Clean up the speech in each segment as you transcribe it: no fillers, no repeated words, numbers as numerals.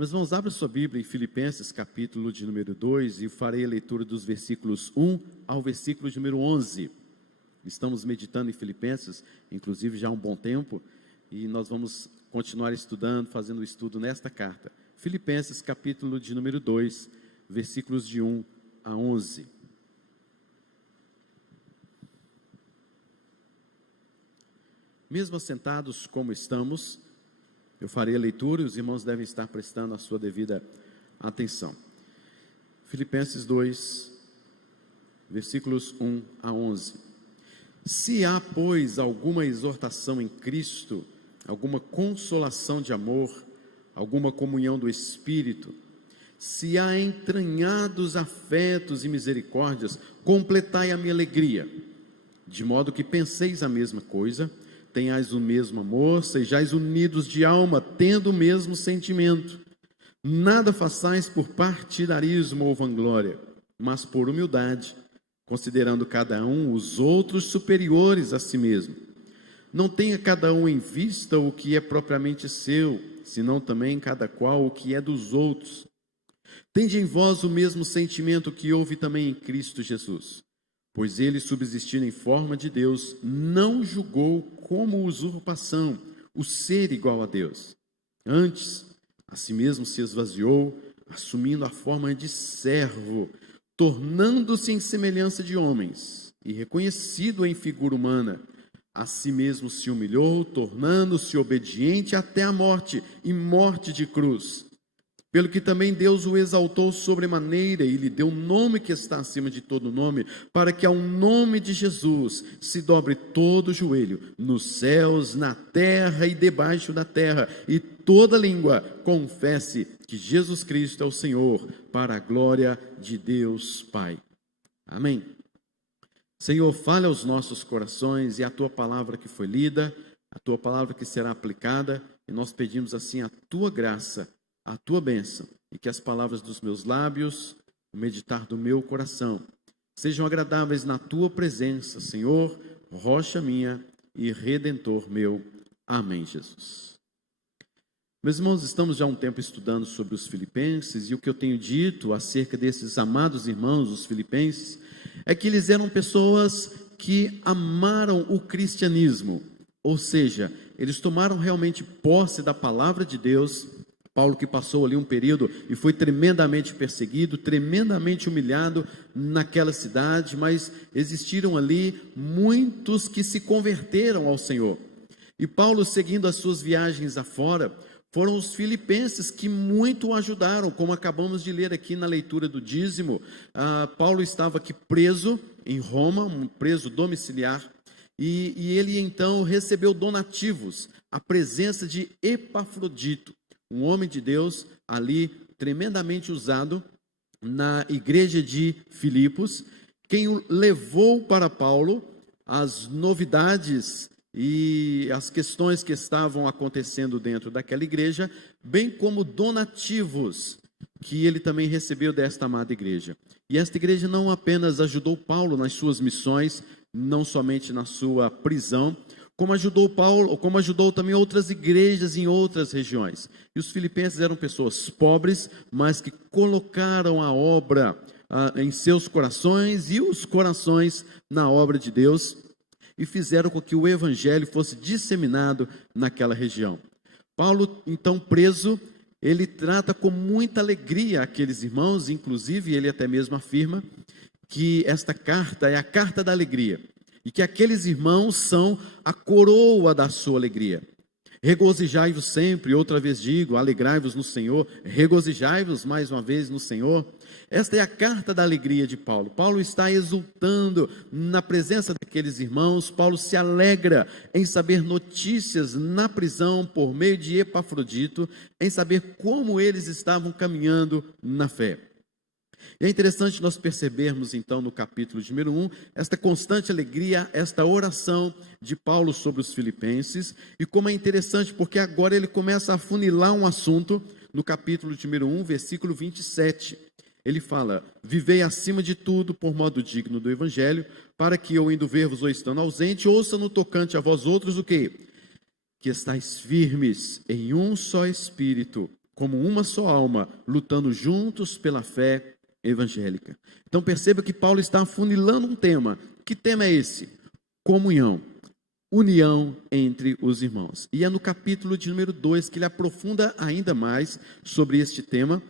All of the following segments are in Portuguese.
Mas vamos abrir sua Bíblia em Filipenses, capítulo de número 2, e farei a leitura dos versículos 1 ao versículo de número 11. Estamos meditando em Filipenses, inclusive já há um bom tempo, e nós vamos continuar estudando, fazendo o estudo nesta carta. Filipenses, capítulo de número 2, versículos de 1 a 11. Mesmo assentados como estamos, eu farei a leitura e os irmãos devem estar prestando a sua devida atenção. Filipenses 2, versículos 1 a 11. Se há, pois, alguma exortação em Cristo, alguma consolação de amor, alguma comunhão do Espírito, se há entranhados afetos e misericórdias, completai a minha alegria, de modo que penseis a mesma coisa, tenhais o mesmo amor, sejais unidos de alma, tendo o mesmo sentimento. Nada façais por partidarismo ou vanglória, mas por humildade, considerando cada um os outros superiores a si mesmo. Não tenha cada um em vista o que é propriamente seu, senão também cada qual o que é dos outros. Tende em vós o mesmo sentimento que houve também em Cristo Jesus. Pois ele, subsistindo em forma de Deus, não julgou como usurpação o ser igual a Deus. Antes, a si mesmo se esvaziou, assumindo a forma de servo, tornando-se em semelhança de homens, e reconhecido em figura humana, a si mesmo se humilhou, tornando-se obediente até a morte, e morte de cruz. Pelo que também Deus o exaltou sobremaneira e lhe deu um nome que está acima de todo nome, para que ao nome de Jesus se dobre todo o joelho, nos céus, na terra e debaixo da terra, e toda língua confesse que Jesus Cristo é o Senhor, para a glória de Deus Pai. Amém. Senhor, fale aos nossos corações e a Tua palavra que foi lida, a Tua palavra que será aplicada, e nós pedimos assim a Tua graça, a Tua bênção, e que as palavras dos meus lábios, o meditar do meu coração, sejam agradáveis na Tua presença, Senhor, rocha minha e redentor meu. Amém, Jesus. Meus irmãos, estamos já há um tempo estudando sobre os filipenses, e o que eu tenho dito acerca desses amados irmãos, os filipenses, é que eles eram pessoas que amaram o cristianismo, ou seja, eles tomaram realmente posse da palavra de Deus. Paulo, que passou ali um período e foi tremendamente perseguido, tremendamente humilhado naquela cidade, mas existiram ali muitos que se converteram ao Senhor. E Paulo, seguindo as suas viagens afora, foram os filipenses que muito o ajudaram, como acabamos de ler aqui na leitura do dízimo. Paulo estava aqui preso em Roma, um preso domiciliar, e ele então recebeu donativos, a presença de Epafrodito, um homem de Deus ali tremendamente usado na igreja de Filipos, quem o levou para Paulo as novidades e as questões que estavam acontecendo dentro daquela igreja, bem como donativos que ele também recebeu desta amada igreja. E esta igreja não apenas ajudou Paulo nas suas missões, não somente na sua prisão, como ajudou Paulo, como ajudou também outras igrejas em outras regiões. E os filipenses eram pessoas pobres, mas que colocaram a obra em seus corações e os corações na obra de Deus, e fizeram com que o evangelho fosse disseminado naquela região. Paulo, então preso, ele trata com muita alegria aqueles irmãos, inclusive ele até mesmo afirma que esta carta é a carta da alegria, e que aqueles irmãos são a coroa da sua alegria. Regozijai-vos sempre, outra vez digo, alegrai-vos no Senhor, regozijai-vos mais uma vez no Senhor. Esta é a carta da alegria de Paulo. Paulo está exultando na presença daqueles irmãos. Paulo se alegra em saber notícias na prisão por meio de Epafrodito, em saber como eles estavam caminhando na fé. E é interessante nós percebermos então no capítulo de número 1, esta constante alegria, esta oração de Paulo sobre os filipenses, e como é interessante porque agora ele começa a afunilar um assunto no capítulo de número 1, versículo 27. Ele fala: vivei acima de tudo por modo digno do evangelho, para que eu indo ver-vos ou estando ausente, ouça no tocante a vós outros o quê? Que estáis firmes em um só espírito, como uma só alma, lutando juntos pela fé evangélica. Então perceba que Paulo está afunilando um tema. Que tema é esse? Comunhão, união entre os irmãos. E é no capítulo de número 2 que ele aprofunda ainda mais sobre este tema,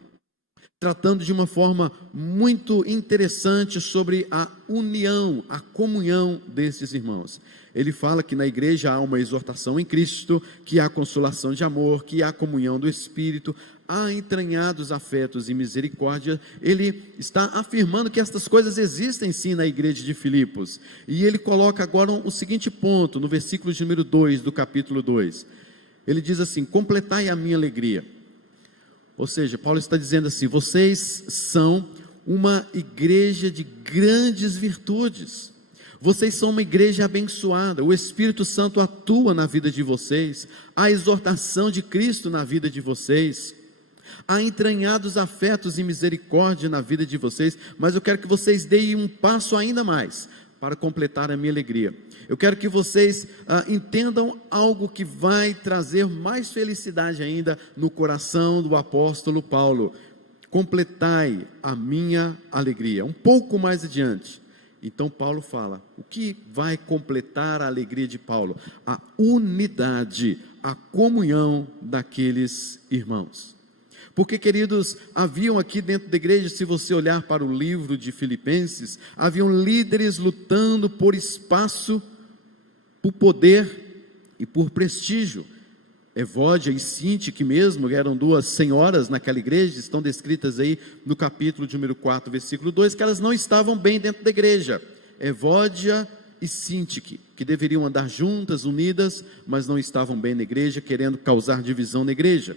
tratando de uma forma muito interessante sobre a união, a comunhão desses irmãos. Ele fala que na igreja há uma exortação em Cristo, que há consolação de amor, que há comunhão do Espírito, há entranhados afetos e misericórdia. Ele está afirmando que estas coisas existem sim na igreja de Filipos. E ele coloca agora o seguinte ponto, no versículo de número 2 do capítulo 2. Ele diz assim: completai a minha alegria. Ou seja, Paulo está dizendo assim: vocês são uma igreja de grandes virtudes. Vocês são uma igreja abençoada, o Espírito Santo atua na vida de vocês, há exortação de Cristo na vida de vocês, há entranhados afetos e misericórdia na vida de vocês, mas eu quero que vocês deem um passo ainda mais, para completar a minha alegria. Eu quero que vocês entendam algo que vai trazer mais felicidade ainda no coração do apóstolo Paulo. Completai a minha alegria. Um pouco mais adiante, então Paulo fala, o que vai completar a alegria de Paulo? A unidade, a comunhão daqueles irmãos. Porque, queridos, haviam aqui dentro da igreja, se você olhar para o livro de Filipenses, haviam líderes lutando por espaço, por poder e por prestígio. Evódia e Sintique mesmo, eram duas senhoras naquela igreja, estão descritas aí no capítulo de número 4, versículo 2, que elas não estavam bem dentro da igreja. Evódia e Sintique, que deveriam andar juntas, unidas, mas não estavam bem na igreja, querendo causar divisão na igreja.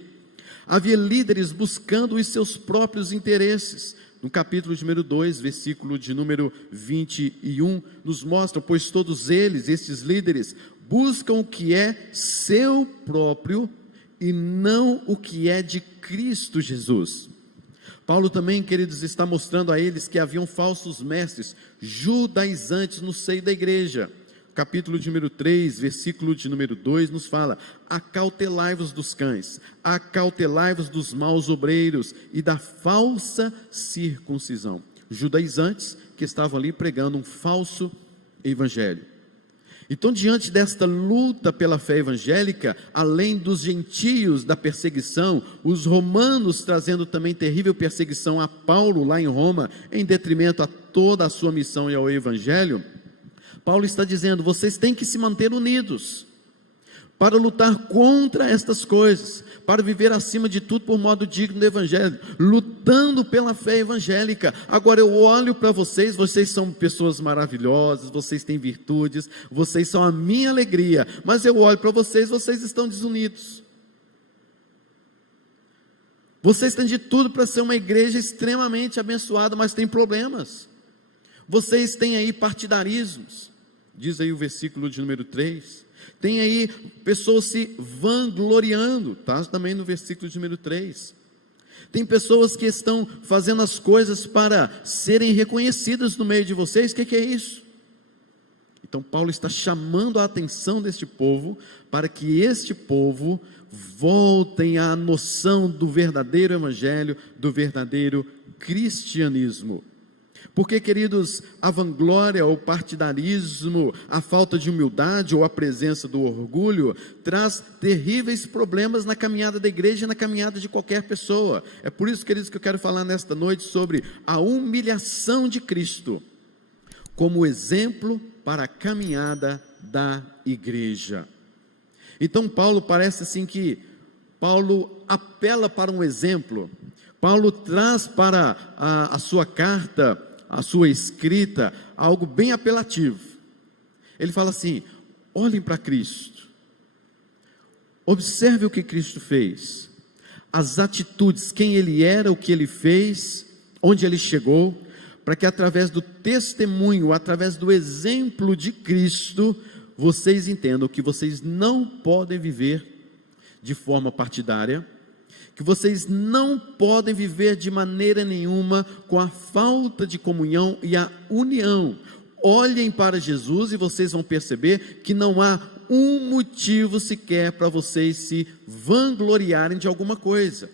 Havia líderes buscando os seus próprios interesses. No capítulo de número 2, versículo de número 21, nos mostra, pois todos eles, estes líderes, buscam o que é seu próprio e não o que é de Cristo Jesus. Paulo também, queridos, está mostrando a eles que haviam falsos mestres, judaizantes no seio da igreja. Capítulo de número 3, versículo de número 2 nos fala: acautelai-vos dos cães, acautelai-vos dos maus obreiros e da falsa circuncisão. Judaizantes que estavam ali pregando um falso evangelho. Então, diante desta luta pela fé evangélica, além dos gentios da perseguição, os romanos trazendo também terrível perseguição a Paulo lá em Roma, em detrimento a toda a sua missão e ao evangelho, Paulo está dizendo, vocês têm que se manter unidos, para lutar contra estas coisas, para viver acima de tudo por modo digno do evangelho, lutando pela fé evangélica. Agora eu olho para vocês, vocês são pessoas maravilhosas, vocês têm virtudes, vocês são a minha alegria, mas eu olho para vocês, vocês estão desunidos. Vocês têm de tudo para ser uma igreja extremamente abençoada, mas tem problemas. Vocês têm aí partidarismos, diz aí o versículo de número 3, tem aí pessoas se vangloriando, está também no versículo de número 3, tem pessoas que estão fazendo as coisas para serem reconhecidas no meio de vocês. O que é isso? Então Paulo está chamando a atenção deste povo, para que este povo voltem à noção do verdadeiro evangelho, do verdadeiro cristianismo. Porque, queridos, a vanglória, o partidarismo, a falta de humildade ou a presença do orgulho traz terríveis problemas na caminhada da igreja e na caminhada de qualquer pessoa. É por isso, queridos, que eu quero falar nesta noite sobre a humilhação de Cristo como exemplo para a caminhada da igreja. Então Paulo parece assim que Paulo apela para um exemplo. Paulo traz para a sua carta, a sua escrita, algo bem apelativo. Ele fala assim, olhem para Cristo, observe o que Cristo fez, as atitudes, quem Ele era, o que Ele fez, onde Ele chegou, para que através do testemunho, através do exemplo de Cristo, vocês entendam que vocês não podem viver de forma partidária, que vocês não podem viver de maneira nenhuma com a falta de comunhão e a união. Olhem para Jesus e vocês vão perceber que não há um motivo sequer para vocês se vangloriarem de alguma coisa.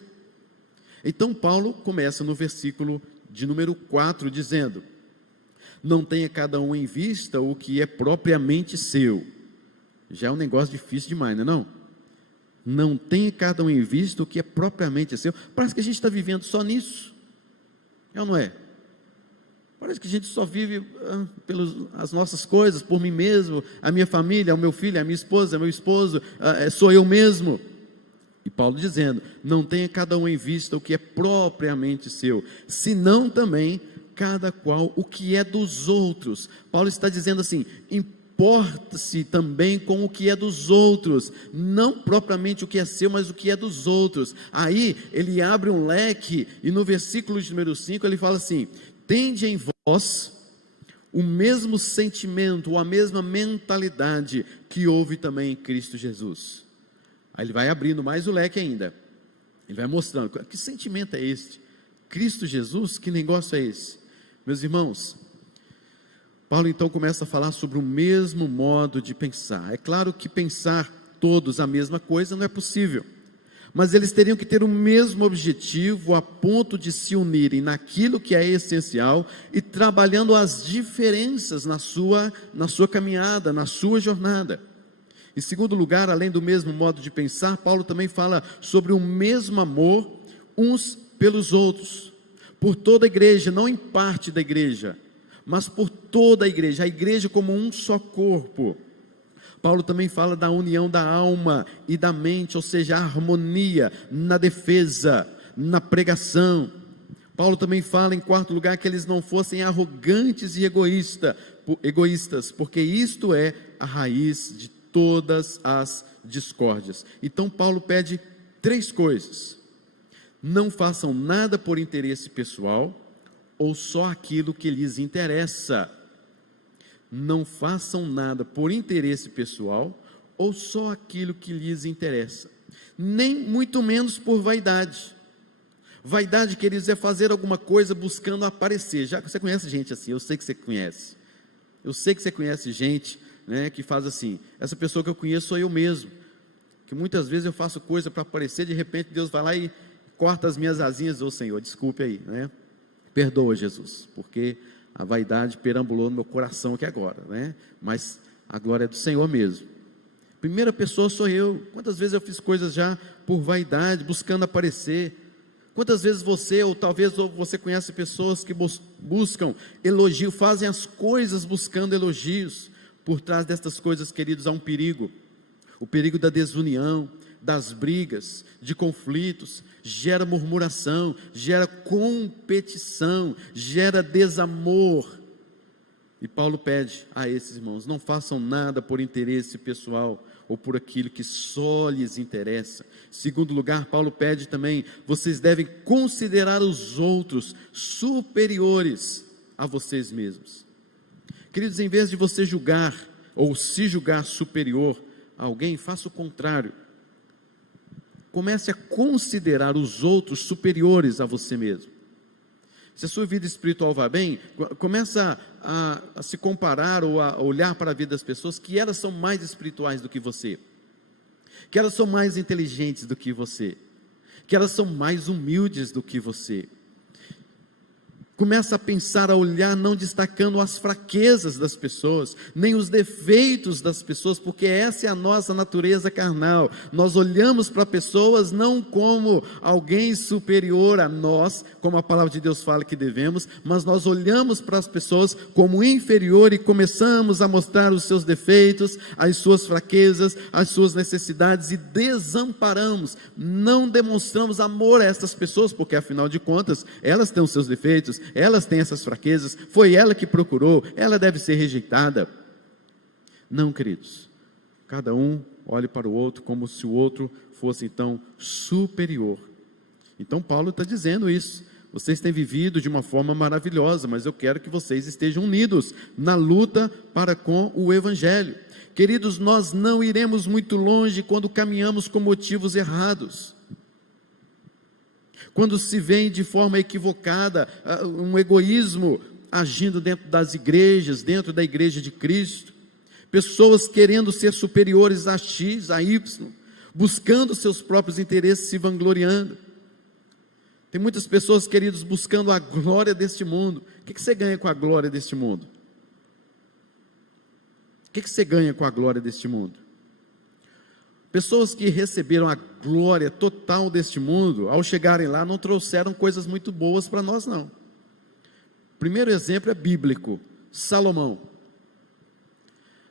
Então Paulo começa no versículo de número 4, dizendo: não tenha cada um em vista o que é propriamente seu. Já é um negócio difícil demais, não é não? Não tenha cada um em vista o que é propriamente seu. Parece que a gente está vivendo só nisso, é ou não é? Parece que a gente só vive pelas nossas coisas, por mim mesmo, a minha família, o meu filho, a minha esposa, meu esposo, sou eu mesmo. E Paulo dizendo: não tenha cada um em vista o que é propriamente seu, senão também cada qual o que é dos outros. Paulo está dizendo assim: importa-se também com o que é dos outros, não propriamente o que é seu, mas o que é dos outros. Aí ele abre um leque, e no versículo de número 5 ele fala assim: tende em vós o mesmo sentimento, ou a mesma mentalidade que houve também em Cristo Jesus. Aí ele vai abrindo mais o leque ainda, ele vai mostrando, que sentimento é este? Cristo Jesus, que negócio é esse? Meus irmãos, Paulo então começa a falar sobre o mesmo modo de pensar. É claro que pensar todos a mesma coisa não é possível, mas eles teriam que ter o mesmo objetivo, a ponto de se unirem naquilo que é essencial e trabalhando as diferenças na sua caminhada, na sua jornada. Em segundo lugar, além do mesmo modo de pensar, Paulo também fala sobre o mesmo amor uns pelos outros, por toda a igreja, não em parte da igreja, mas por toda a igreja como um só corpo. Paulo também fala da união da alma e da mente, ou seja, a harmonia na defesa, na pregação. Paulo também fala, em quarto lugar, que eles não fossem arrogantes e egoístas, porque isto é a raiz de todas as discórdias. Então Paulo pede 3 coisas: não façam nada por interesse pessoal, ou só aquilo que lhes interessa. Não façam nada por interesse pessoal, ou só aquilo que lhes interessa. Nem muito menos por vaidade. Vaidade, queridos, é fazer alguma coisa buscando aparecer. Já que você conhece gente assim, eu sei que você conhece. Eu sei que você conhece gente, né, que faz assim: essa pessoa que eu conheço sou eu mesmo. Que muitas vezes eu faço coisa para aparecer, de repente Deus vai lá e corta as minhas asinhas. Ô Senhor, desculpe aí, né? Perdoa, Jesus, porque a vaidade perambulou no meu coração aqui agora, né? Mas a glória é do Senhor mesmo. Primeira pessoa sou eu. Quantas vezes eu fiz coisas já por vaidade, buscando aparecer? Quantas vezes você, ou talvez você conhece pessoas que buscam elogio, fazem as coisas buscando elogios? Por trás destas coisas, queridos, há um perigo. O perigo da desunião, das brigas, de conflitos, gera murmuração, gera competição, gera desamor. E Paulo pede a esses irmãos: não façam nada por interesse pessoal, ou por aquilo que só lhes interessa. Segundo lugar, Paulo pede também: vocês devem considerar os outros superiores a vocês mesmos. Queridos, em vez de você julgar, ou se julgar superior a alguém, faça o contrário. Comece a considerar os outros superiores a você mesmo. Se a sua vida espiritual vai bem, começa a se comparar, ou a olhar para a vida das pessoas, que elas são mais espirituais do que você, que elas são mais inteligentes do que você, que elas são mais humildes do que você. Começa a pensar, a olhar, não destacando as fraquezas das pessoas, nem os defeitos das pessoas, porque essa é a nossa natureza carnal. Nós olhamos para pessoas não como alguém superior a nós, como a palavra de Deus fala que devemos, mas nós olhamos para as pessoas como inferior e começamos a mostrar os seus defeitos, as suas fraquezas, as suas necessidades, e desamparamos, não demonstramos amor a essas pessoas, porque afinal de contas, elas têm os seus defeitos, elas têm essas fraquezas, foi ela que procurou, ela deve ser rejeitada. Não, queridos, cada um olhe para o outro como se o outro fosse então superior. Então Paulo está dizendo isso: vocês têm vivido de uma forma maravilhosa, mas eu quero que vocês estejam unidos na luta para com o Evangelho. Queridos, nós não iremos muito longe quando caminhamos com motivos errados, quando se vê de forma equivocada um egoísmo agindo dentro das igrejas, dentro da igreja de Cristo, pessoas querendo ser superiores a X, a Y, buscando seus próprios interesses, se vangloriando. Tem muitas pessoas, queridos, buscando a glória deste mundo. O que você ganha com a glória deste mundo? O que você ganha com a glória deste mundo? Pessoas que receberam a glória total deste mundo, ao chegarem lá, não trouxeram coisas muito boas para nós, não. O primeiro exemplo é bíblico, Salomão.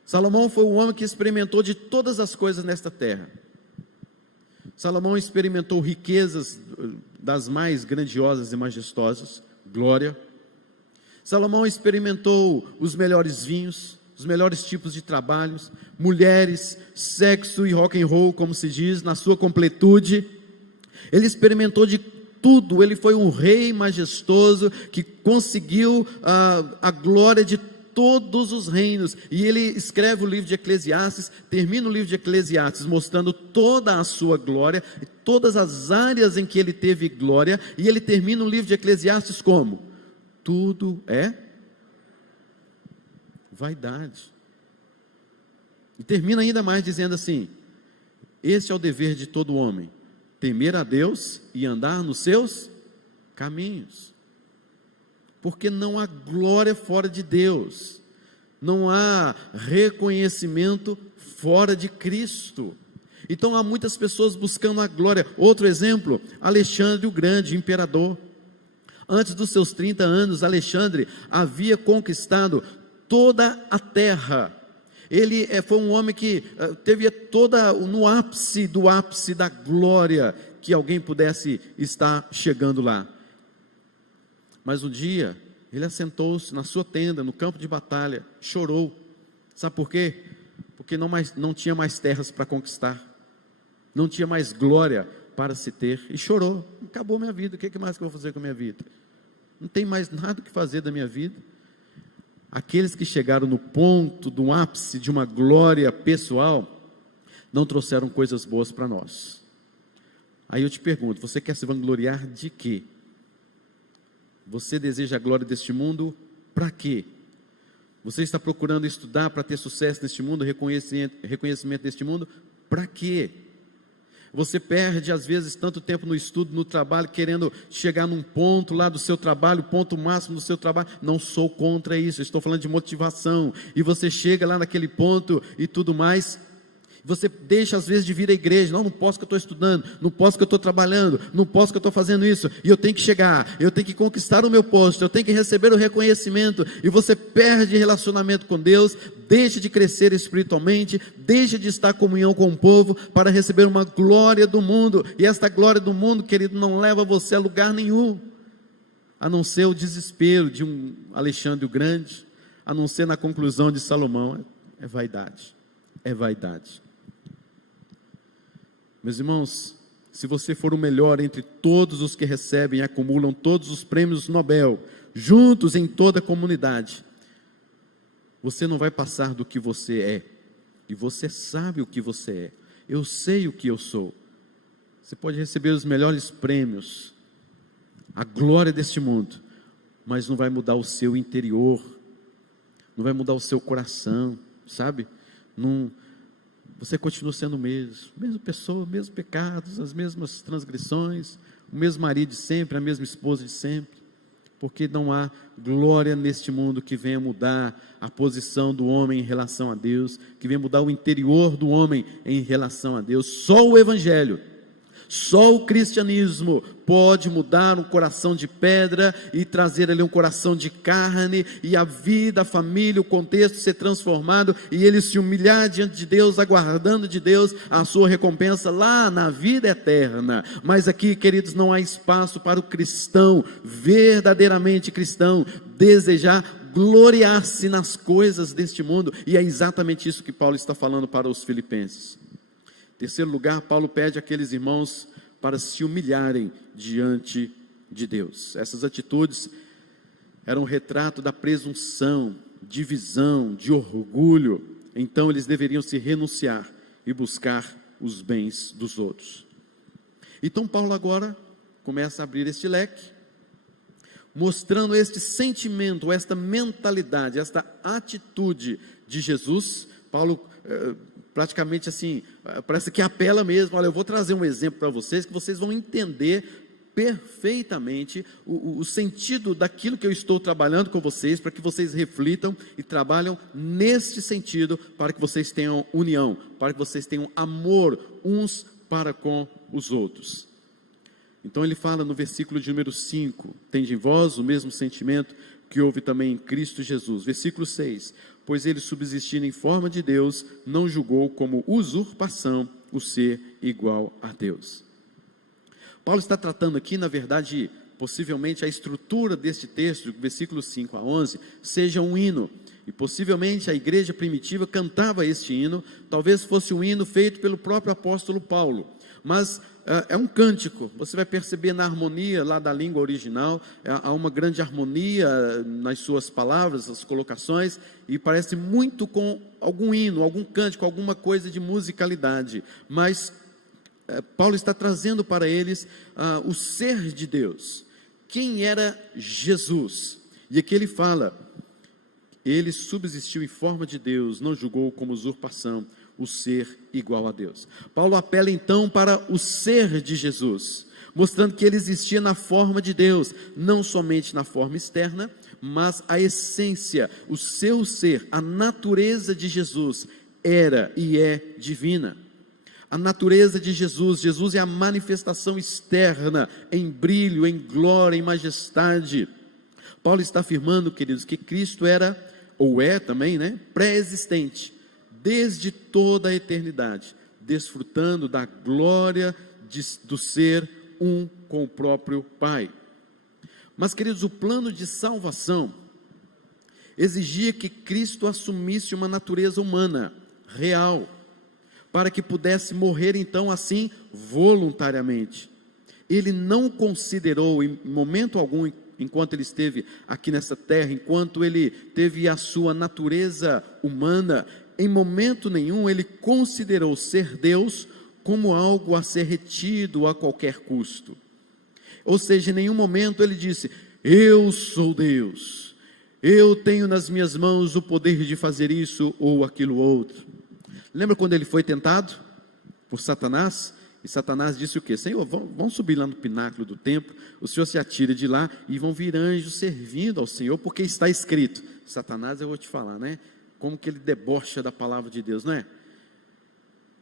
Salomão foi o homem que experimentou de todas as coisas nesta terra. Salomão experimentou riquezas das mais grandiosas e majestosas, glória. Salomão experimentou os melhores vinhos, os melhores tipos de trabalhos, mulheres, sexo e rock and roll, como se diz, na sua completude. Ele experimentou de tudo. Ele foi um rei majestoso que conseguiu a glória de todos os reinos. E ele escreve o livro de Eclesiastes, termina o livro de Eclesiastes mostrando toda a sua glória, todas as áreas em que ele teve glória, e ele termina o livro de Eclesiastes como? Tudo é vaidade. E termina ainda mais dizendo assim: esse é o dever de todo homem, temer a Deus e andar nos seus caminhos. Porque não há glória fora de Deus, não há reconhecimento fora de Cristo. Então há muitas pessoas buscando a glória. Outro exemplo, Alexandre o Grande, imperador. Antes dos seus 30 anos, Alexandre havia conquistado toda a terra. Ele foi um homem que teve no ápice do ápice da glória que alguém pudesse estar chegando lá. Mas um dia, ele assentou-se na sua tenda, no campo de batalha, chorou. Sabe por quê? Porque não tinha mais terras para conquistar, não tinha mais glória para se ter, e chorou. Acabou minha vida, o que mais que eu vou fazer com a minha vida? Não tem mais nada que fazer da minha vida. Aqueles que chegaram no ponto do ápice de uma glória pessoal, não trouxeram coisas boas para nós. Aí eu te pergunto, você quer se vangloriar de quê? Você deseja a glória deste mundo para quê? Você está procurando estudar para ter sucesso neste mundo, reconhecimento deste mundo, para quê? Você perde às vezes tanto tempo no estudo, no trabalho, querendo chegar num ponto lá do seu trabalho, ponto máximo do seu trabalho. Não sou contra isso, estou falando de motivação. E você chega lá naquele ponto e tudo mais. Você deixa às vezes de vir à igreja. Não posso que eu estou estudando, não posso que eu estou trabalhando, não posso que eu estou fazendo isso, e eu tenho que chegar, eu tenho que conquistar o meu posto, eu tenho que receber o reconhecimento, e você perde relacionamento com Deus, deixa de crescer espiritualmente, deixa de estar em comunhão com o povo, para receber uma glória do mundo, e esta glória do mundo, querido, não leva você a lugar nenhum, a não ser o desespero de um Alexandre o Grande, a não ser na conclusão de Salomão. É vaidade, é vaidade. Meus irmãos, se você for o melhor entre todos os que recebem e acumulam todos os prêmios Nobel, juntos em toda a comunidade, você não vai passar do que você é, e você sabe o que você é. Eu sei o que eu sou. Você pode receber os melhores prêmios, a glória deste mundo, mas não vai mudar o seu interior, não vai mudar o seu coração, sabe? Você continua sendo o mesma pessoa, mesmos pecados, as mesmas transgressões, o mesmo marido de sempre, a mesma esposa de sempre, porque não há glória neste mundo que venha mudar a posição do homem em relação a Deus, que venha mudar o interior do homem em relação a Deus. Só o Evangelho, só o cristianismo pode mudar um coração de pedra e trazer ali um coração de carne, e a vida, a família, o contexto ser transformado, e ele se humilhar diante de Deus, aguardando de Deus a sua recompensa lá na vida eterna. Mas aqui, queridos, não há espaço para o cristão, verdadeiramente cristão, desejar gloriar-se nas coisas deste mundo, e é exatamente isso que Paulo está falando para os filipenses. Em terceiro lugar, Paulo pede àqueles irmãos para se humilharem diante de Deus. Essas atitudes eram um retrato da presunção, divisão, de orgulho. Então eles deveriam se renunciar e buscar os bens dos outros. Então Paulo agora começa a abrir este leque, mostrando este sentimento, esta mentalidade, esta atitude de Jesus. Paulo praticamente assim, parece que apela mesmo. Olha, eu vou trazer um exemplo para vocês, que vocês vão entender perfeitamente o sentido daquilo que eu estou trabalhando com vocês, para que vocês reflitam e trabalham neste sentido, para que vocês tenham união, para que vocês tenham amor uns para com os outros. Então ele fala no versículo de número 5, tende em vós o mesmo sentimento que houve também em Cristo Jesus. Versículo 6, pois ele, subsistindo em forma de Deus, não julgou como usurpação o ser igual a Deus. Paulo está tratando aqui, na verdade, possivelmente a estrutura deste texto, versículos 5 a 11, seja um hino, e possivelmente a igreja primitiva cantava este hino, talvez fosse um hino feito pelo próprio apóstolo Paulo, mas é um cântico. Você vai perceber na harmonia lá da língua original, há uma grande harmonia nas suas palavras, as colocações, e parece muito com algum hino, algum cântico, alguma coisa de musicalidade, mas Paulo está trazendo para eles o ser de Deus. Quem era Jesus? E aqui ele fala, ele subsistiu em forma de Deus, não julgou como usurpação o ser igual a Deus. Paulo apela então para o ser de Jesus, mostrando que ele existia na forma de Deus, não somente na forma externa, mas a essência, o seu ser, a natureza de Jesus era e é divina. A natureza de Jesus, Jesus é a manifestação externa, em brilho, em glória, em majestade. Paulo está afirmando, queridos, que Cristo era, ou é também, pré-existente, desde toda a eternidade, desfrutando da glória do ser um com o próprio Pai. Mas, queridos, o plano de salvação exigia que Cristo assumisse uma natureza humana, real, para que pudesse morrer então assim voluntariamente. Ele não considerou em momento algum, enquanto ele esteve aqui nessa terra, enquanto ele teve a sua natureza humana, em momento nenhum ele considerou ser Deus como algo a ser retido a qualquer custo. Ou seja, em nenhum momento ele disse, eu sou Deus, eu tenho nas minhas mãos o poder de fazer isso ou aquilo outro. Lembra quando ele foi tentado por Satanás? E Satanás disse o quê? Senhor, vamos subir lá no pináculo do templo, o Senhor se atira de lá e vão vir anjos servindo ao Senhor, porque está escrito. Satanás, eu vou te falar, como que ele debocha da palavra de Deus, não é?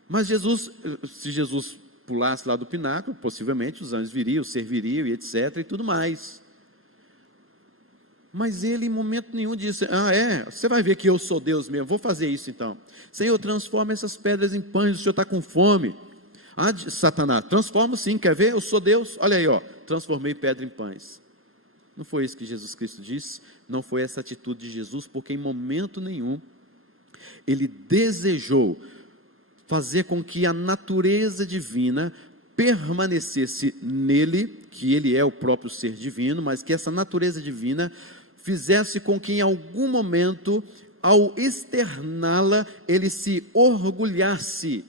Mas Jesus, se Jesus pulasse lá do pináculo, possivelmente os anjos viriam, serviriam e etc e tudo mais. Mas ele em momento nenhum disse, você vai ver que eu sou Deus mesmo, vou fazer isso então. Senhor, transforma essas pedras em pães, o Senhor está com fome. Satanás, transforma sim, quer ver? Eu sou Deus, olha aí, transformei pedra em pães. Não foi isso que Jesus Cristo disse, não foi essa atitude de Jesus, porque em momento nenhum, ele desejou fazer com que a natureza divina permanecesse nele, que ele é o próprio ser divino, mas que essa natureza divina fizesse com que em algum momento, ao externá-la, ele se orgulhasse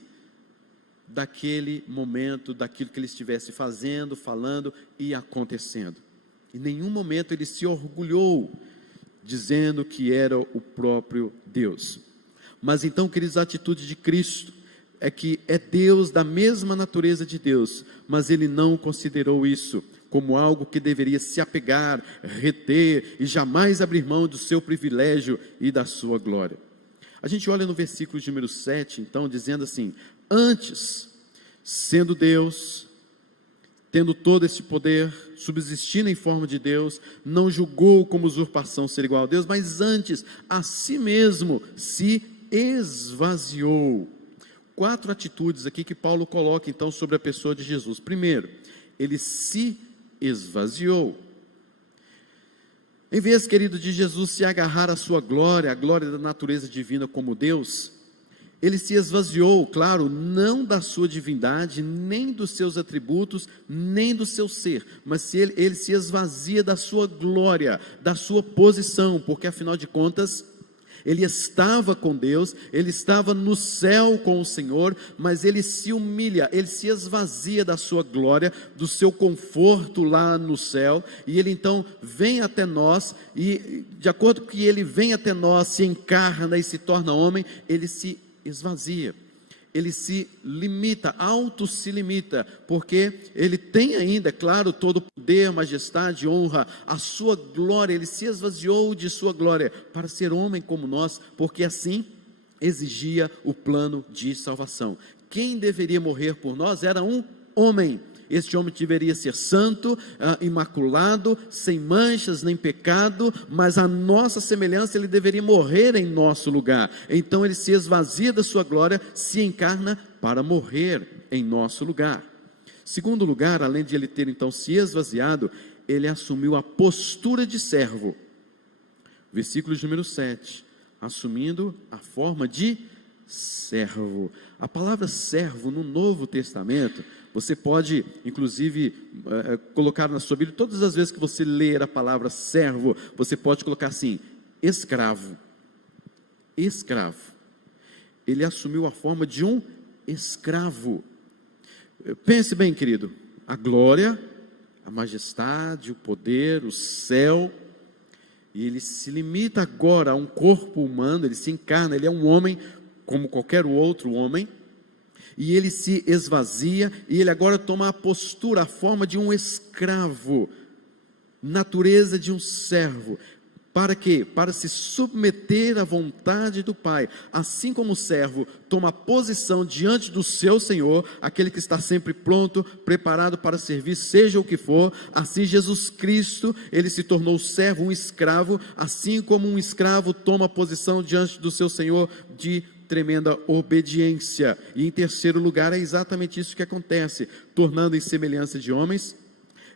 daquele momento, daquilo que ele estivesse fazendo, falando e acontecendo. Em nenhum momento ele se orgulhou, dizendo que era o próprio Deus. Mas então, queridos, a atitude de Cristo é que é Deus da mesma natureza de Deus, mas ele não considerou isso como algo que deveria se apegar, reter e jamais abrir mão do seu privilégio e da sua glória. A gente olha no versículo de número 7, então, dizendo assim, antes, sendo Deus, tendo todo esse poder, subsistindo em forma de Deus, não julgou como usurpação ser igual a Deus, mas antes, a si mesmo, se esvaziou. 4 atitudes aqui que Paulo coloca então sobre a pessoa de Jesus. Primeiro, ele se esvaziou. Em vez, querido, de Jesus se agarrar à sua glória, a glória da natureza divina como Deus, ele se esvaziou, claro, não da sua divindade, nem dos seus atributos, nem do seu ser, mas ele se esvazia da sua glória, da sua posição, porque afinal de contas, ele estava com Deus, ele estava no céu com o Senhor, mas ele se humilha, ele se esvazia da sua glória, do seu conforto lá no céu, e ele então vem até nós, e de acordo com que ele vem até nós, se encarna e se torna homem, ele se esvazia, ele se limita, se limita, porque ele tem ainda, claro, todo o poder, majestade, honra, a sua glória. Ele se esvaziou de sua glória para ser homem como nós, porque assim exigia o plano de salvação. Quem deveria morrer por nós era um homem. Este homem deveria ser santo, imaculado, sem manchas nem pecado, mas a nossa semelhança ele deveria morrer em nosso lugar. Então ele se esvazia da sua glória, se encarna para morrer em nosso lugar. Segundo lugar, além de ele ter então se esvaziado, ele assumiu a postura de servo. Versículo número 7, assumindo a forma de servo. A palavra servo no Novo Testamento, você pode, inclusive, colocar na sua Bíblia, todas as vezes que você ler a palavra servo, você pode colocar assim, escravo. Escravo. Ele assumiu a forma de um escravo. Pense bem, querido, a glória, a majestade, o poder, o céu, e ele se limita agora a um corpo humano, ele se encarna, ele é um homem como qualquer outro homem, e ele se esvazia, e ele agora toma a postura, a forma de um escravo, natureza de um servo. Para quê? Para se submeter à vontade do Pai. Assim como o servo toma posição diante do seu Senhor, aquele que está sempre pronto, preparado para servir, seja o que for, assim Jesus Cristo, ele se tornou servo, um escravo, assim como um escravo toma posição diante do seu Senhor de tremenda obediência. E em terceiro lugar, é exatamente isso que acontece, tornando em semelhança de homens,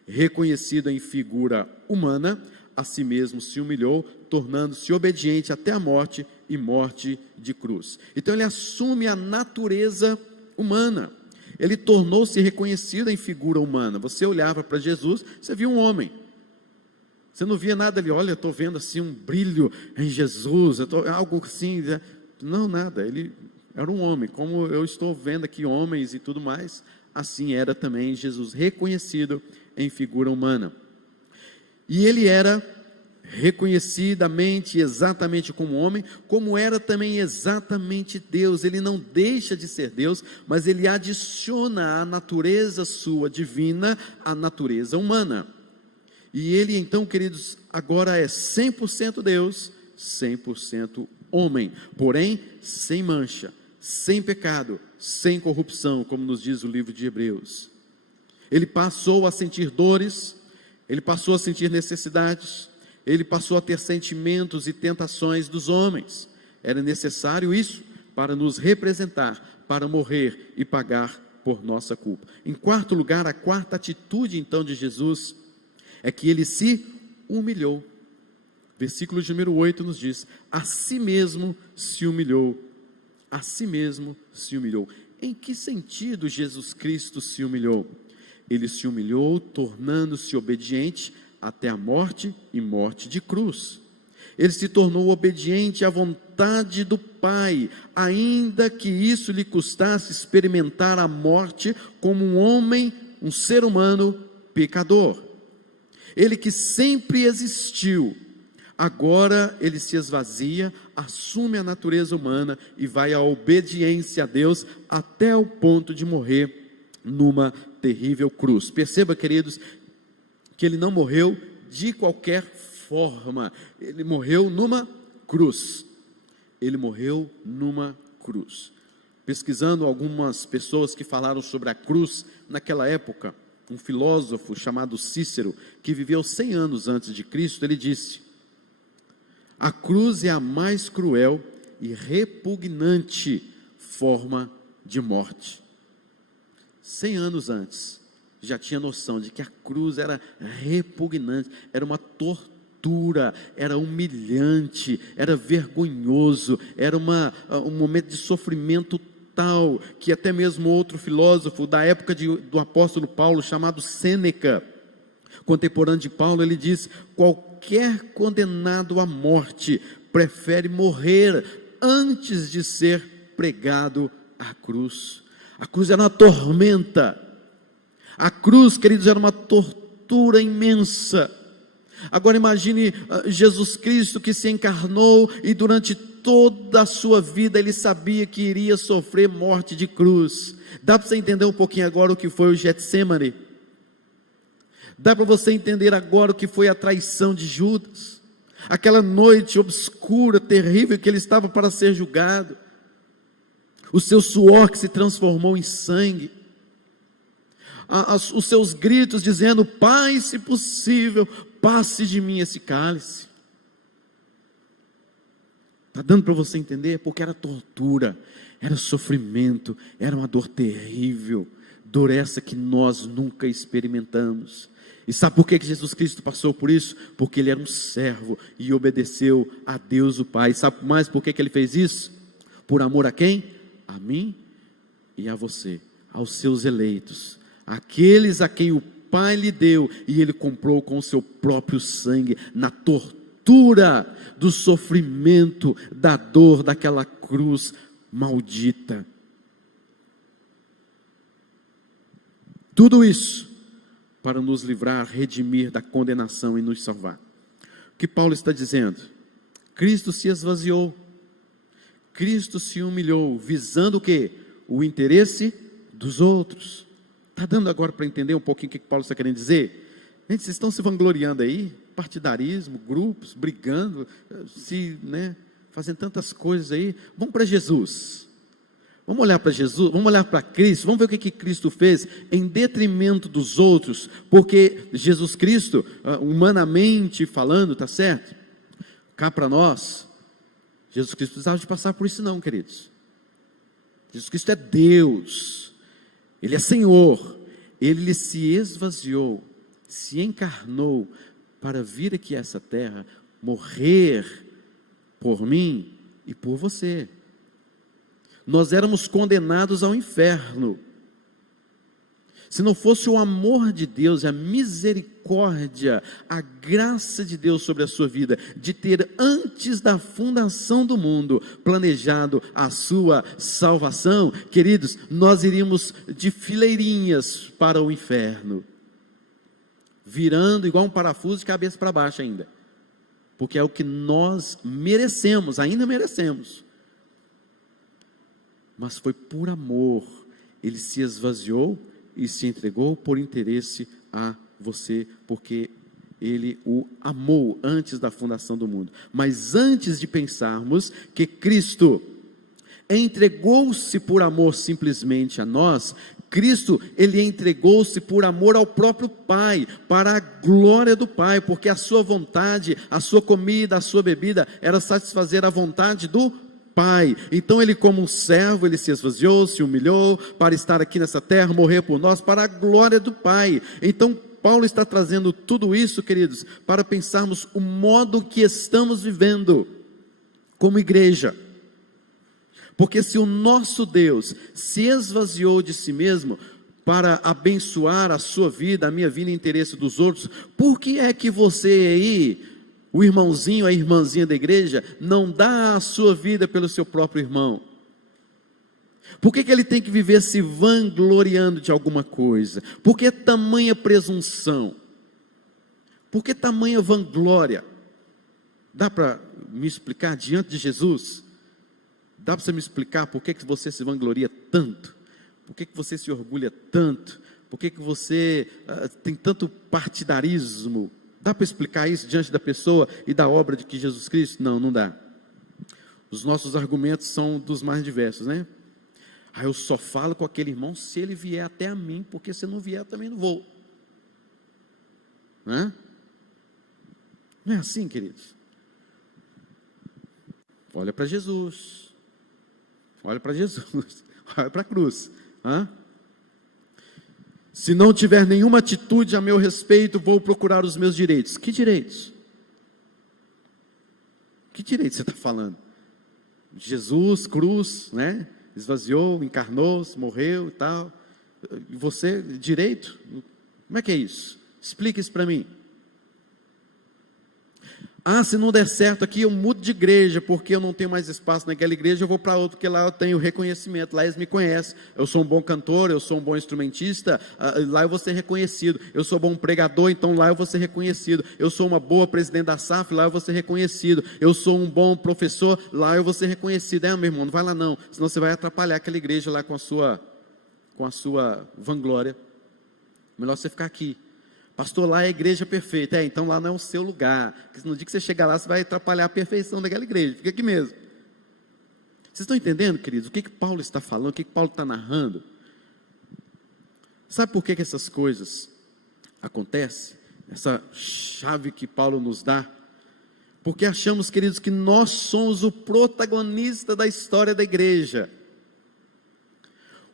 reconhecido em figura humana, a si mesmo se humilhou, tornando-se obediente até a morte e morte de cruz. Então ele assume a natureza humana, ele tornou-se reconhecido em figura humana. Você olhava para Jesus, você via um homem, você não via nada ali, olha, eu estou vendo assim um brilho em Jesus, algo assim, não, nada, ele era um homem, como eu estou vendo aqui homens e tudo mais, assim era também Jesus, reconhecido em figura humana. E ele era reconhecidamente, exatamente como homem, como era também exatamente Deus. Ele não deixa de ser Deus, mas ele adiciona à natureza sua divina, a natureza humana. E ele então, queridos, agora é 100% Deus, 100% homem, porém sem mancha, sem pecado, sem corrupção, como nos diz o livro de Hebreus. Ele passou a sentir dores, ele passou a sentir necessidades, ele passou a ter sentimentos e tentações dos homens. Era necessário isso para nos representar, para morrer e pagar por nossa culpa. Em quarto lugar, a quarta atitude então de Jesus é que ele se humilhou. Versículo número 8 nos diz, a si mesmo se humilhou, a si mesmo se humilhou. Em que sentido Jesus Cristo se humilhou? Ele se humilhou, tornando-se obediente até a morte e morte de cruz. Ele se tornou obediente à vontade do Pai, ainda que isso lhe custasse experimentar a morte como um homem, um ser humano pecador. Ele que sempre existiu, agora ele se esvazia, assume a natureza humana e vai à obediência a Deus até o ponto de morrer numa terrível cruz. Perceba, queridos, que ele não morreu de qualquer forma, ele morreu numa cruz. Ele morreu numa cruz. Pesquisando algumas pessoas que falaram sobre a cruz naquela época, um filósofo chamado Cícero, que viveu 100 anos antes de Cristo, ele disse: a cruz é a mais cruel e repugnante forma de morte. 100 anos antes, já tinha noção de que a cruz era repugnante, era uma tortura, era humilhante, era vergonhoso, era um momento de sofrimento tal, que até mesmo outro filósofo da época do apóstolo Paulo, chamado Sêneca, contemporâneo de Paulo, ele diz: qualquer condenado à morte prefere morrer antes de ser pregado à cruz. A cruz era uma tormenta, a cruz, queridos, era uma tortura imensa. Agora imagine Jesus Cristo que se encarnou e durante toda a sua vida ele sabia que iria sofrer morte de cruz. Dá para você entender um pouquinho agora o que foi o Getsemane? Dá para você entender agora o que foi a traição de Judas? Aquela noite obscura, terrível, que ele estava para ser julgado. O seu suor que se transformou em sangue. Os seus gritos dizendo: Pai, se possível, passe de mim esse cálice. Está dando para você entender? Porque era tortura, era sofrimento, era uma dor terrível, dor essa que nós nunca experimentamos. E sabe por que Jesus Cristo passou por isso? Porque ele era um servo e obedeceu a Deus o Pai. Sabe mais por que ele fez isso? Por amor a quem? A mim e a você, aos seus eleitos, aqueles a quem o Pai lhe deu e ele comprou com o seu próprio sangue, na tortura do sofrimento, da dor daquela cruz maldita. Tudo isso para nos livrar, redimir da condenação e nos salvar. O que Paulo está dizendo? Cristo se esvaziou, Cristo se humilhou, visando o quê? O interesse dos outros. Está dando agora para entender um pouquinho o que Paulo está querendo dizer? Gente, vocês estão se vangloriando aí, partidarismo, grupos, brigando, fazendo tantas coisas aí. Vamos para Jesus. Vamos olhar para Jesus, vamos olhar para Cristo, vamos ver o que Cristo fez em detrimento dos outros, porque Jesus Cristo, humanamente falando, está certo? Cá para nós, Jesus Cristo precisava de passar por isso não, queridos. Jesus Cristo é Deus, Ele é Senhor, Ele se esvaziou, se encarnou para vir aqui a essa terra, morrer por mim e por você. Nós éramos condenados ao inferno. Se não fosse o amor de Deus, a misericórdia, a graça de Deus sobre a sua vida, de ter antes da fundação do mundo planejado a sua salvação, queridos, nós iríamos de fileirinhas para o inferno, virando igual um parafuso de cabeça para baixo ainda, porque é o que nós merecemos, ainda merecemos. Mas foi por amor, Ele se esvaziou e se entregou por interesse a você, porque Ele o amou antes da fundação do mundo. Mas antes de pensarmos que Cristo entregou-se por amor simplesmente a nós, Cristo, Ele entregou-se por amor ao próprio Pai, para a glória do Pai, porque a sua vontade, a sua comida, a sua bebida, era satisfazer a vontade do Pai. Então Ele, como um servo, Ele se esvaziou, se humilhou, para estar aqui nessa terra, morrer por nós, para a glória do Pai. Então Paulo está trazendo tudo isso, queridos, para pensarmos o modo que estamos vivendo como igreja. Porque se o nosso Deus se esvaziou de si mesmo para abençoar a sua vida, a minha vida e o interesse dos outros, por que é que você aí, o irmãozinho, a irmãzinha da igreja, não dá a sua vida pelo seu próprio irmão? Por que ele tem que viver se vangloriando de alguma coisa? Por que tamanha presunção? Por que tamanha vanglória? Dá para me explicar diante de Jesus? Dá para você me explicar por que você se vangloria tanto? Por que você se orgulha tanto? Por que você tem tanto partidarismo? Dá para explicar isso diante da pessoa e da obra de que Jesus Cristo? Não, não dá. Os nossos argumentos são dos mais diversos, né? Eu só falo com aquele irmão se ele vier até a mim, porque se não vier eu também não vou. Não é assim, queridos? Olha para Jesus. Olha para Jesus. Olha para a cruz. Se não tiver nenhuma atitude a meu respeito, vou procurar os meus direitos. Que direitos? Que direitos você está falando? Jesus, cruz, né? Esvaziou, encarnou-se, morreu e tal. E você, direito? Como é que é isso? Explica isso para mim. Ah, se não der certo aqui, eu mudo de igreja, porque eu não tenho mais espaço naquela igreja, eu vou para outra, porque lá eu tenho reconhecimento, lá eles me conhecem, eu sou um bom cantor, eu sou um bom instrumentista, lá eu vou ser reconhecido, eu sou bom pregador, então lá eu vou ser reconhecido, eu sou uma boa presidente da SAF, lá eu vou ser reconhecido, eu sou um bom professor, lá eu vou ser reconhecido. Meu irmão, não vai lá não, senão você vai atrapalhar aquela igreja lá com a sua vanglória. Melhor você ficar aqui. Pastor, lá é a igreja perfeita. Então lá não é o seu lugar, porque no dia que você chegar lá, você vai atrapalhar a perfeição daquela igreja. Fica aqui mesmo. Vocês estão entendendo, queridos, o que Paulo está falando, o que Paulo está narrando? Sabe por que essas coisas acontecem? Essa chave que Paulo nos dá? Porque achamos, queridos, que nós somos o protagonista da história da igreja.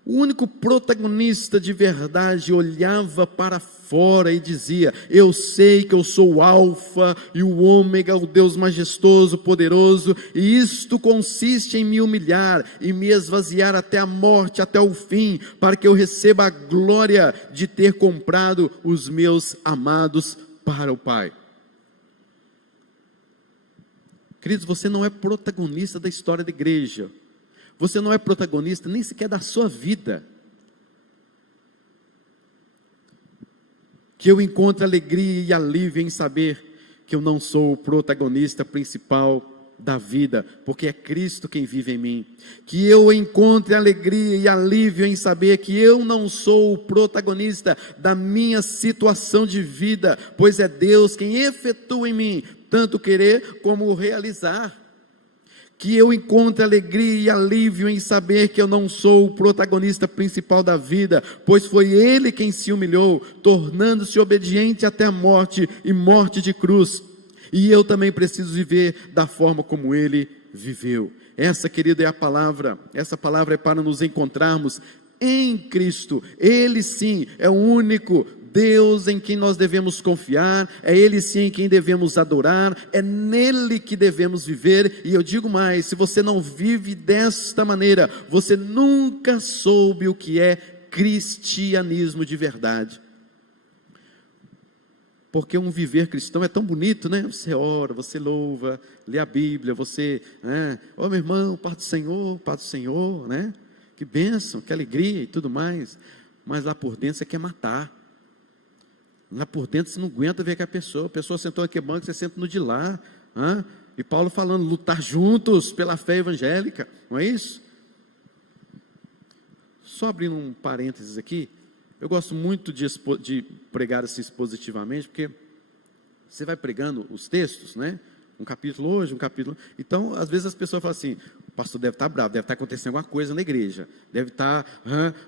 O único protagonista de verdade olhava para fora e dizia: eu sei que eu sou o alfa e o ômega, o Deus majestoso, poderoso, e isto consiste em me humilhar e me esvaziar até a morte, até o fim, para que eu receba a glória de ter comprado os meus amados para o Pai. Queridos, você não é protagonista da história da igreja. Você não é protagonista nem sequer da sua vida. Que eu encontre alegria e alívio em saber que eu não sou o protagonista principal da vida, porque é Cristo quem vive em mim. Que eu encontre alegria e alívio em saber que eu não sou o protagonista da minha situação de vida, pois é Deus quem efetua em mim tanto querer como realizar. Que eu encontre alegria e alívio em saber que eu não sou o protagonista principal da vida, pois foi Ele quem se humilhou, tornando-se obediente até a morte e morte de cruz. E eu também preciso viver da forma como Ele viveu. Essa, querida, é a palavra. Essa palavra é para nos encontrarmos em Cristo. Ele sim é o único Deus em quem nós devemos confiar, é Ele sim em quem devemos adorar, é nele que devemos viver. E eu digo mais, se você não vive desta maneira, você nunca soube o que é cristianismo de verdade. Porque um viver cristão é tão bonito, né? Você ora, você louva, lê a Bíblia, você, ó meu irmão, Pai do Senhor, né? Que bênção, que alegria e tudo mais. Mas lá por dentro você quer matar. Lá por dentro você não aguenta ver que a pessoa sentou aqui no banco, você senta no de lá, e Paulo falando, lutar juntos pela fé evangélica, não é isso? Só abrindo um parênteses aqui, eu gosto muito de pregar assim expositivamente, porque você vai pregando os textos, né? Um capítulo hoje, um capítulo... Então, às vezes as pessoas falam assim, o pastor deve estar bravo, deve estar acontecendo alguma coisa na igreja, deve estar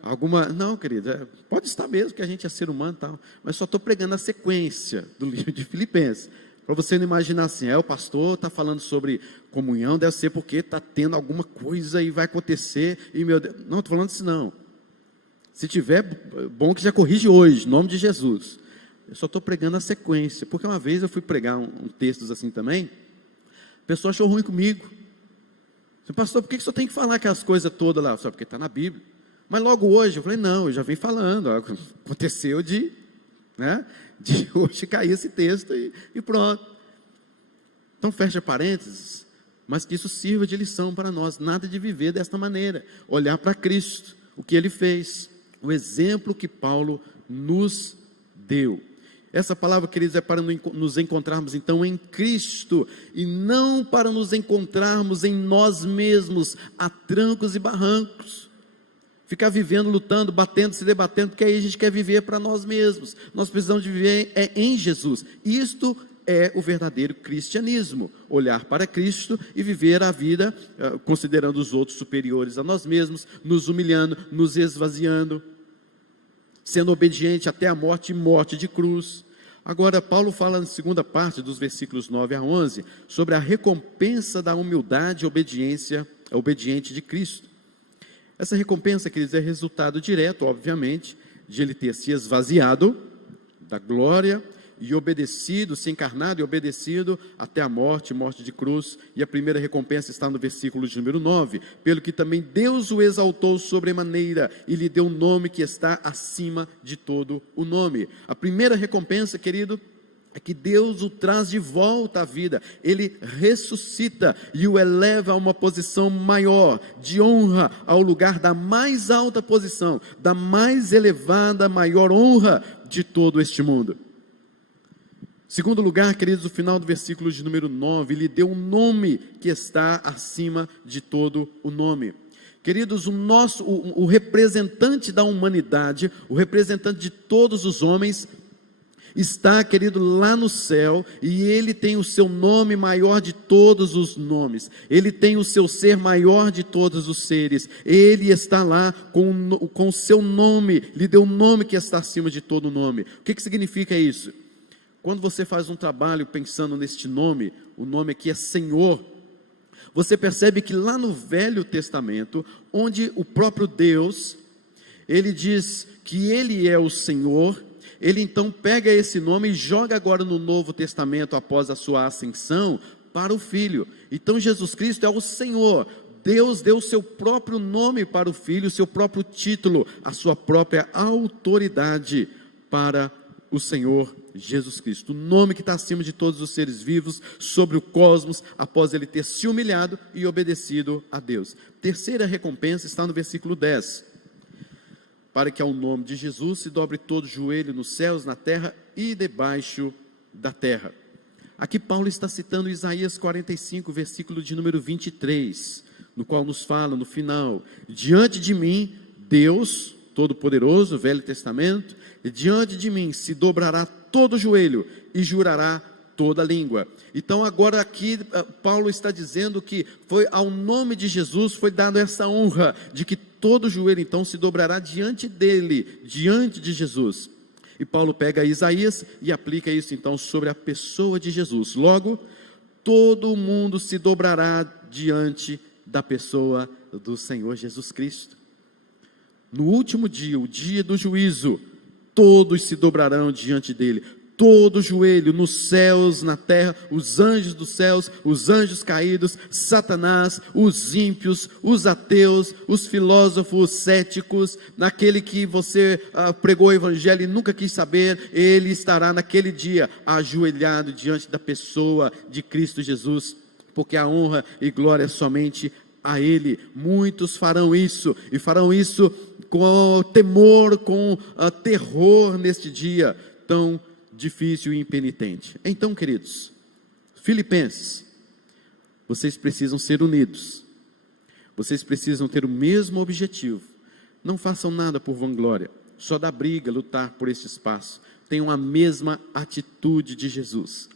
alguma... Não, querido, pode estar mesmo, que a gente é ser humano e tal, mas só estou pregando a sequência do livro de Filipenses, para você não imaginar assim, o pastor está falando sobre comunhão, deve ser porque está tendo alguma coisa e vai acontecer, e meu Deus... Não, estou falando isso não. Se tiver, bom que já corrige hoje, em nome de Jesus. Eu só estou pregando a sequência, porque uma vez eu fui pregar um textos assim também, a pessoa achou ruim comigo. Disse, pastor, por que o senhor tem que falar aquelas coisas todas lá? Só porque está na Bíblia. Mas logo hoje, eu falei, não, eu já vim falando, aconteceu de hoje cair esse texto e pronto. Então fecha parênteses, mas que isso sirva de lição para nós, nada de viver desta maneira, olhar para Cristo, o que Ele fez, o exemplo que Paulo nos deu. Essa palavra, queridos, é para nos encontrarmos então em Cristo, e não para nos encontrarmos em nós mesmos, a trancos e barrancos, ficar vivendo, lutando, batendo, se debatendo, porque aí a gente quer viver para nós mesmos. Nós precisamos de viver em Jesus. Isto é o verdadeiro cristianismo, olhar para Cristo e viver a vida considerando os outros superiores a nós mesmos, nos humilhando, nos esvaziando, sendo obediente até a morte e morte de cruz. Agora Paulo fala na segunda parte dos versículos 9 a 11, sobre a recompensa da humildade e obediência obediente de Cristo. Essa recompensa, queridos, é resultado direto, obviamente, de Ele ter se esvaziado da glória e obedecido, se encarnado e obedecido até a morte, morte de cruz. E a primeira recompensa está no versículo de número 9, pelo que também Deus o exaltou sobremaneira e lhe deu um nome que está acima de todo o nome. A primeira recompensa, querido, é que Deus o traz de volta à vida, Ele ressuscita e o eleva a uma posição maior, de honra, ao lugar da mais alta posição, da mais elevada, maior honra de todo este mundo. Segundo lugar, queridos, o final do versículo de número 9, Ele deu um nome que está acima de todo o nome. Queridos, o representante da humanidade, o representante de todos os homens, está, querido, lá no céu, e Ele tem o seu nome maior de todos os nomes, Ele tem o seu ser maior de todos os seres, Ele está lá com o seu nome, lhe deu um nome que está acima de todo nome. O que significa isso? Quando você faz um trabalho pensando neste nome, o nome aqui é Senhor, você percebe que lá no Velho Testamento, onde o próprio Deus, Ele diz que Ele é o Senhor, Ele então pega esse nome e joga agora no Novo Testamento, após a sua ascensão, para o Filho. Então Jesus Cristo é o Senhor. Deus deu o seu próprio nome para o Filho, o seu próprio título, a sua própria autoridade para o Senhor Jesus Cristo, o nome que está acima de todos os seres vivos, sobre o cosmos, após Ele ter se humilhado e obedecido a Deus. Terceira recompensa está no versículo 10. Para que ao nome de Jesus se dobre todo joelho nos céus, na terra e debaixo da terra. Aqui Paulo está citando Isaías 45, versículo de número 23, no qual nos fala no final: diante de mim, Deus Todo-Poderoso, Velho Testamento, diante de mim se dobrará todo joelho e jurará toda língua. Então agora aqui Paulo está dizendo que foi ao nome de Jesus foi dada essa honra, de que todo joelho então se dobrará diante dele, diante de Jesus. E Paulo pega Isaías e aplica isso então sobre a pessoa de Jesus. Logo, todo mundo se dobrará diante da pessoa do Senhor Jesus Cristo. No último dia, o dia do juízo, todos se dobrarão diante dele, todo joelho nos céus, na terra, os anjos dos céus, os anjos caídos, Satanás, os ímpios, os ateus, os filósofos céticos, naquele que você pregou o evangelho e nunca quis saber, ele estará naquele dia ajoelhado diante da pessoa de Cristo Jesus, porque a honra e glória é somente a Ele. Muitos farão isso, e farão isso com temor, com terror neste dia tão difícil e impenitente. Então, queridos, Filipenses, vocês precisam ser unidos, vocês precisam ter o mesmo objetivo. Não façam nada por vanglória, só dá briga lutar por esse espaço. Tenham a mesma atitude de Jesus.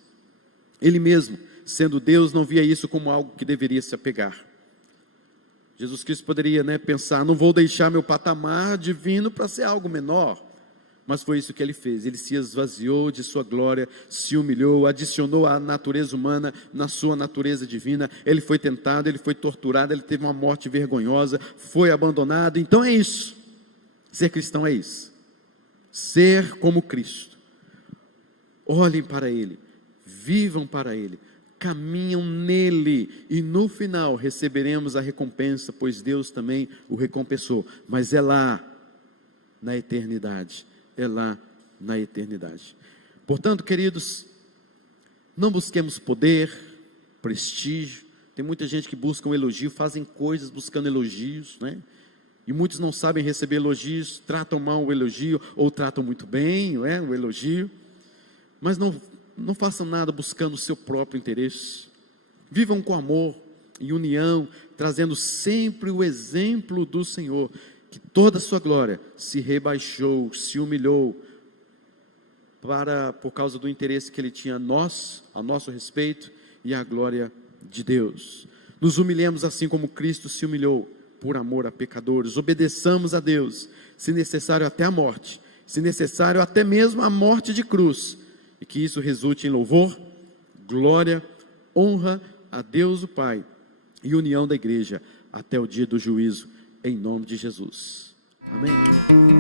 Ele mesmo, sendo Deus, não via isso como algo que deveria se apegar. Jesus Cristo poderia pensar: não vou deixar meu patamar divino para ser algo menor. Mas foi isso que Ele fez. Ele se esvaziou de sua glória, se humilhou, adicionou a natureza humana na sua natureza divina. Ele foi tentado, Ele foi torturado, Ele teve uma morte vergonhosa, foi abandonado. Então é isso. Ser cristão é isso. Ser como Cristo. Olhem para Ele, vivam para Ele, caminham nele, e no final receberemos a recompensa, pois Deus também o recompensou. Mas é lá na eternidade, é lá na eternidade. Portanto, queridos, não busquemos poder, prestígio. Tem muita gente que busca um elogio, fazem coisas buscando elogios, e muitos não sabem receber elogios, tratam mal o elogio, ou tratam muito bem, o elogio, mas não façam nada buscando o seu próprio interesse. Vivam com amor e união, trazendo sempre o exemplo do Senhor, que toda a sua glória se rebaixou, se humilhou, por causa do interesse que Ele tinha a nosso respeito, e a glória de Deus. Nos humilhemos assim como Cristo se humilhou, por amor a pecadores. Obedeçamos a Deus, se necessário até a morte, se necessário até mesmo a morte de cruz, e que isso resulte em louvor, glória, honra a Deus o Pai, e união da igreja, até o dia do juízo, em nome de Jesus. Amém.